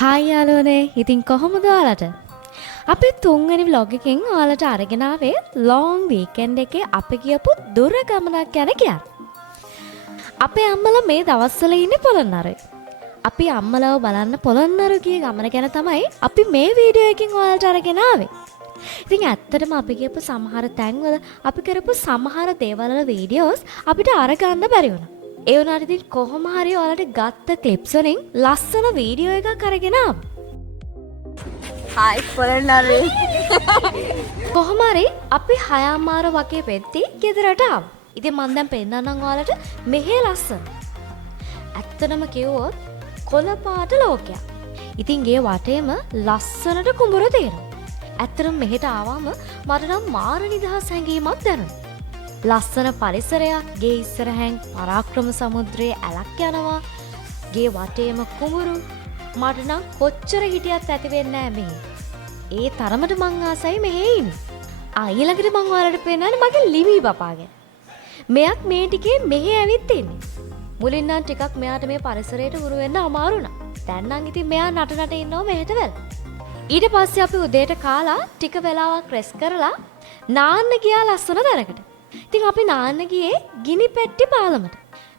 Hi යාළුවනේ. ඉතින් කොහොමද ඔයාලට? අපි තුන්වෙනි vlog එකෙන් ඔයාලට අරගෙන ආවේ long weekend එකේ අපි ගියපු දුර ගමනක් ගැන කියන්න. අපේ අම්මලා මේ දවස්වල ඉන්නේ පොළොන්නරුවේ. අපි අම්මලාව බලන්න පොළොන්නරුව ගිය ගමන ගැන තමයි අපි මේ වීඩියෝ එකෙන් ඔයාලට අරගෙන ආවේ. ඉතින් ඇත්තටම අපි ගියපු සමහර තැන්වල අපි කරපු සමහර දේවල් වල වීඩියෝස් අපිට අරගන්න බැරි වුණා. ඒ වුණාට ඉතින් කොහොම හරි ඔයාලට ගත්ත ක්ලිප්ස් වලින් ලස්සන වීඩියෝ එකක් අරගෙන ආවා. හායි පොළොන්නරුවේ. කොහොම හරි අපි 6:00 වගේ වෙද්දි ගෙදරට ආවා. ඉතින් මම දැන් පෙන්නන්නම් ඔයාලට මෙහෙ ලස්සන. ඇත්තටම කිව්වොත් කොළ පාට ලෝකයක්. ඉතින් ගේ වටේම ලස්සනට කුඹුර තියෙනවා. ඇත්තටම මෙහෙට ආවම මට නම් මාර නිදහස් හැඟීමක් දැනුණා. ලස්සන පරිසරයක්, ගේ ඉස්සරහෙන් පරාක්‍රම සමුද්‍රයේ ඇලක් යනවා. ගේ වටේම කුඹුරු. මට නම් කොච්චර හිටියත් ඇති වෙන්නේ නැහැ මෙහි. ඒ තරමට මං ආසයි මෙහෙ ඉන්නේ. ඊළඟට මං ඔයාලට පෙන්නන්නේ මගේ ලිවි බපා ගැන. මෙයක් මේ ටිකේ මෙහෙ ඇවිත් ඉන්නේ. මුලින් නම් ටිකක් මෙයාට මේ පරිසරයට හුරු වෙන්න අමාරු වුණා. දැන් නම් ඉතින් මෙයා නට ඉන්නව මෙහෙට වෙලා. ඊට පස්සේ අපි උදේට කාලා ටික වෙලාවක් රෙස් කරලා නාන්න ගියා ලස්සන තැනකට. ඉතින් අපි නාන්න ගියේ ගිනි පෙට්ටි පාලමට.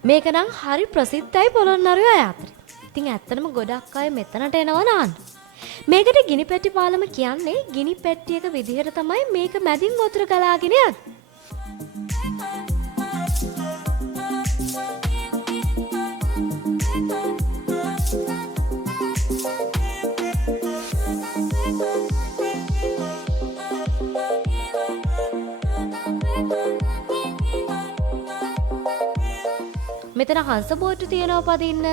මේක නම් හරි ප්‍රසිද්ධයි පොළොන්නරුවේ අය අතරේ. ඉතින් ඇත්තටම ගොඩක් අය මෙතනට එනවා නාන්න. මේකට ගිනි පෙට්ටි පාලම කියන්නේ ගිනි පෙට්ටියක විදිහට තමයි මේක මැදින් වතුර ගලාගෙන යන්නේ. මෙතන හංස බෝට්ටු තියෙනවා පදින්න.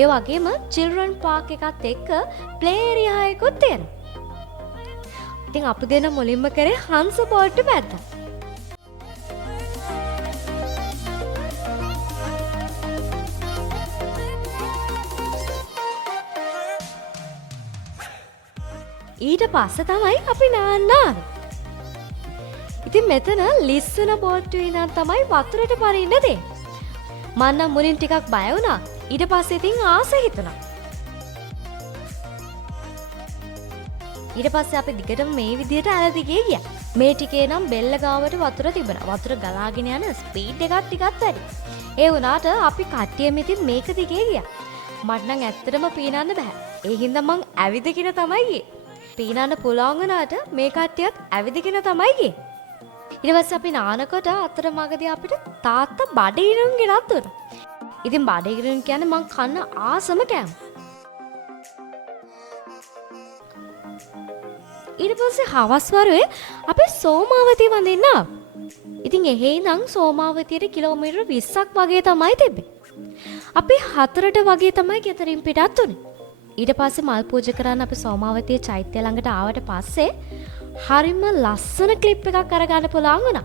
ඒ වගේම children park එකත් එක්ක play area එකකුත් තියෙනවා. ඉතින් අපි දෙන මුලින්ම කරේ හංස බෝට්ටු පැත්ත. ඊට පස්සේ තමයි අපි නාන්න ආවේ. ඉතින් මෙතන ලිස්සන බෝට්ටුවේ ඉඳන් තමයි වතුරට පරින්න දෙන්නේ. මම නම් මුලින් ටිකක් බය වුණා. ඊට පස්සේ ඉතින් ආස හිතුණා. ඊට පස්සේ අපි දිගටම මේ විදිහට ඇල දිගේ ගියා. මේ ටිකේ නම් බෙල්ල ගාවට වතුර තිබුණා. වතුර ගලාගෙන යන ස්පීඩ් එකත් ටිකක් වැඩි. ඒ වුණාට අපි කට්ටියම ඉතින් මේක දිගේ ගියා. මට නම් ඇත්තටම පීනන්න බෑ. ඒ හින්දා මං ඇවිදගෙන තමයි ගියේ. පීනන්න පුළුවන් වුණාට මේ කට්ටියත් ඇවිදගෙන තමයි ගියේ. ඊට පස්සේ අපි නානකොට අතරමඟදී අපිට තාත්තා බඩගිනුම් ගෙනත් දුන්නා. ඉතින් බඩගිනුම් කියන්නේ මං කන්න ආසම කෑම. ඊට පස්සේ හවස් වරුවේ අපි සෝමාවතිය වඳින්න ආවා. ඉතින් එහෙ ඉඳන් සෝමාවතියට කිලෝමීටර 20ක් වගේ තමයි තිබ්බේ. අපි 4ට වගේ තමයි ගෙදරින් පිටත් උනේ. ඊට පස්සේ මල් පූජා කරන්න අපි සෝමාවතිය චෛත්‍ය ළඟට ආවට පස්සේ හරිම ලස්සන ක්ලිප් එකක් අරගන්න පුළුවන් වුණා.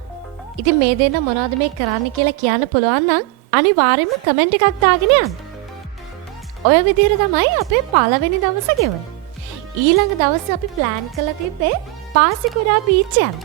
ඉතින් මේ දෙන්න මොනවද මේ කරන්න කියලා කියන්න පුළුවන් නම් අනිවාර්යයෙන්ම කමෙන්ට් එකක් දාගෙන යන්න. ඔය විදිහට තමයි අපේ පළවෙනි දවස ගෙවුනේ. ඊළඟ දවසේ අපි ප්ලෑන් කරලා තිබ්බේ පාසිකුඩා බීච් යන්න.